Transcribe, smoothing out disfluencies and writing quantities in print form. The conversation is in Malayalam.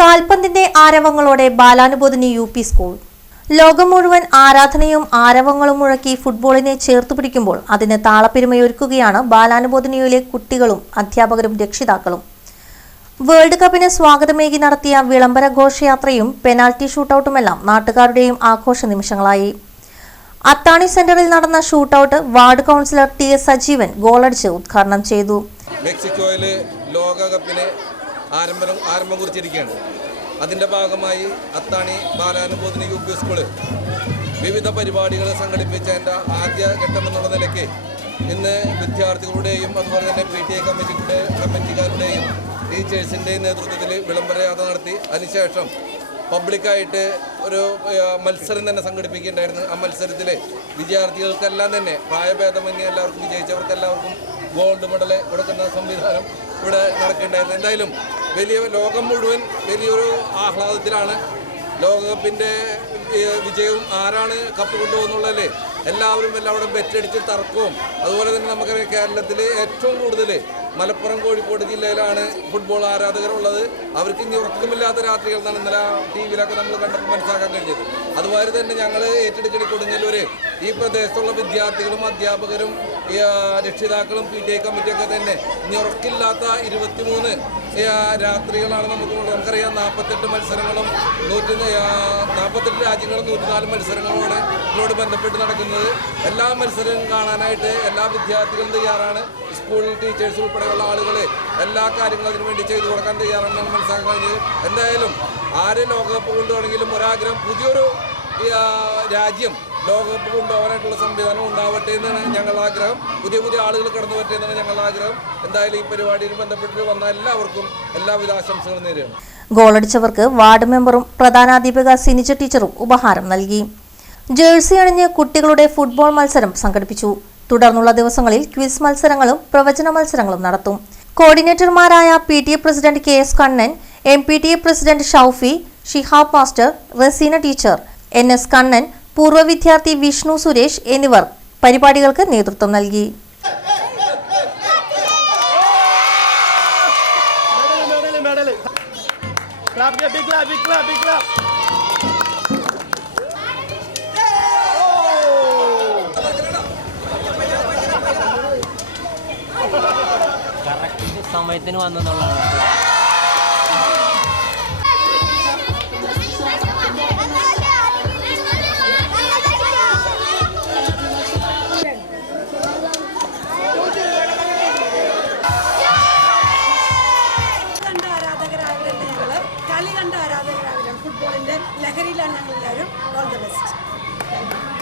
കാൽപന്തിന്റെ ആരവങ്ങളോടെ ബാലാനുബോധിനി യു.പി. സ്കൂൾ. ലോകം മുഴുവൻ ആരാധനയും ആരവങ്ങളും മുഴക്കി ഫുട്ബോളിനെ ചേർത്തുപിടിക്കുമ്പോൾ അതിന് താളപ്പെരുമയൊരുക്കുകയാണ് ബാലാനുബോധിനിയിലെ കുട്ടികളും അധ്യാപകരും രക്ഷിതാക്കളും. വേൾഡ് കപ്പിന് സ്വാഗതമേകി നടത്തിയ വിളംബര ഘോഷയാത്രയും പെനാൽറ്റി ഷൂട്ടൌട്ടുമെല്ലാം നാട്ടുകാരുടെയും ആഘോഷ നിമിഷങ്ങളായി. അത്താണി സെന്ററിൽ നടന്ന shootout ward councillor T S. Sajeevan ഗോളടിച്ച് ഉദ്ഘാടനം ചെയ്തു. മെക്സിക്കോയിലെ ലോകകപ്പിന് ആരംഭം കുറിച്ചിരിക്കുകയാണ്. അതിൻ്റെ ഭാഗമായി അത്താണി ബാലാനുബോധിനി യു.പി. സ്കൂള് വിവിധ പരിപാടികൾ സംഘടിപ്പിച്ചതിൻ്റെ ആദ്യ ഘട്ടമെന്നുള്ള നിലയ്ക്ക് ഇന്ന് വിദ്യാർത്ഥികളുടെയും അതുപോലെ തന്നെ PTA കമ്മിറ്റിക്കാരുടെയും ടീച്ചേഴ്സിൻ്റെയും നേതൃത്വത്തിൽ വിളംബര യാത്ര നടത്തി. അതിനുശേഷം പബ്ലിക്കായിട്ട് ഒരു മത്സരം തന്നെ സംഘടിപ്പിക്കുകയുണ്ടായിരുന്നു. ആ മത്സരത്തിൽ വിദ്യാർത്ഥികൾക്കെല്ലാം തന്നെ പ്രായഭേദമന്യേ എല്ലാവർക്കും വിജയിച്ചവർക്കെല്ലാവർക്കും ഗോൾഡ് മെഡൽ കൊടുക്കുന്ന സംവിധാനം ഇവിടെ നടക്കേണ്ടായിരുന്നു. എന്തായാലും ലോകം മുഴുവൻ വലിയൊരു ആഹ്ലാദത്തിലാണ്. ലോകകപ്പിൻ്റെ വിജയവും ആരാണ് കപ്പ് കൊണ്ടുപോകുന്നുള്ളതല്ലേ എല്ലാവരും ബെറ്റടിച്ച് തർക്കവും. അതുപോലെ തന്നെ നമുക്കറിയാം കേരളത്തിൽ ഏറ്റവും കൂടുതൽ മലപ്പുറം കോഴിക്കോട് ജില്ലയിലാണ് ഫുട്ബോൾ ആരാധകരുള്ളത്. അവർക്ക് ഇനി ഉറക്കമില്ലാത്ത രാത്രികൾ എന്നാണ് ഇന്നലെ TV-ലൊക്കെ നമ്മൾ കണ്ടപ്പോൾ മനസ്സിലാക്കാൻ കഴിഞ്ഞത്. അതുപോലെ തന്നെ ഞങ്ങൾ ഏറ്റെടുക്കണി കൊടുങ്ങല്ലൂർ ഈ പ്രദേശത്തുള്ള വിദ്യാർത്ഥികളും അധ്യാപകരും രക്ഷിതാക്കളും PTA കമ്മിറ്റിയൊക്കെ തന്നെ ഇനി ഉറക്കില്ലാത്ത 23 രാത്രികളാണ് നമുക്കറിയാം. 48 മത്സരങ്ങളും 48 രാജ്യങ്ങളും 104 മത്സരങ്ങളുമാണ് ഇതിനോട് ബന്ധപ്പെട്ട് നടക്കുന്നത്. എല്ലാ മത്സരവും കാണാനായിട്ട് എല്ലാ വിദ്യാർത്ഥികളും തയ്യാറാണ്. സ്കൂൾ ടീച്ചേഴ്സ് ഉൾപ്പെടെയുള്ള ആളുകൾ എല്ലാ കാര്യങ്ങളും അതിനു വേണ്ടി ചെയ്തു കൊടുക്കാൻ തയ്യാറാണെന്നാണ് മനസ്സിലാക്കാൻ കഴിഞ്ഞത്. എന്തായാലും ആര് ലോകകപ്പ് കൊണ്ടുപോകണമെങ്കിലും ഒരാഗ്രഹം പുതിയൊരു രാജ്യം ലോകകപ്പ് കൊണ്ടുപോകാനായിട്ടുള്ള സംവിധാനം ഉണ്ടാവട്ടെ എന്നാണ് ഞങ്ങളുടെ ആഗ്രഹം. പുതിയ ആളുകൾ കടന്നു വരട്ടെ എന്നാണ് ഞങ്ങളുടെ ആഗ്രഹം. എന്തായാലും ഈ പരിപാടിയിൽ ബന്ധപ്പെട്ട് വന്ന എല്ലാവർക്കും എല്ലാവിധ ആശംസകളും നേരുകയാണ്. ഗോളടിച്ചവർക്ക് വാർഡ് മെമ്പറും പ്രധാനാധ്യാപിക സിനിജ ടീച്ചറും ഉപഹാരം നൽകി. ജേഴ്സി അണിഞ്ഞ് കുട്ടികളുടെ ഫുട്ബോൾ മത്സരം സംഘടിപ്പിച്ചു. തുടർന്നുള്ള ദിവസങ്ങളിൽ ക്വിസ് മത്സരങ്ങളും പ്രവചന മത്സരങ്ങളും നടത്തും. കോർഡിനേറ്റർമാരായ PTA president KS Kannan, MPTA president Shoufi, Shihab master, Raseena teacher, NS Kannan, പൂർവ്വ വിദ്യാർത്ഥി വിഷ്ണു സുരേഷ് എന്നിവർ പരിപാടികൾക്ക് നേതൃത്വം നൽകി. സമയത്തിന് വന്നെന്നുള്ളതാണ്. കളി കണ്ട ആരാധകരാവില്ല. ഫുട്ബോളിന്റെ ലഹരിയിലാണ് ഞങ്ങൾ എല്ലാവരും. All the best.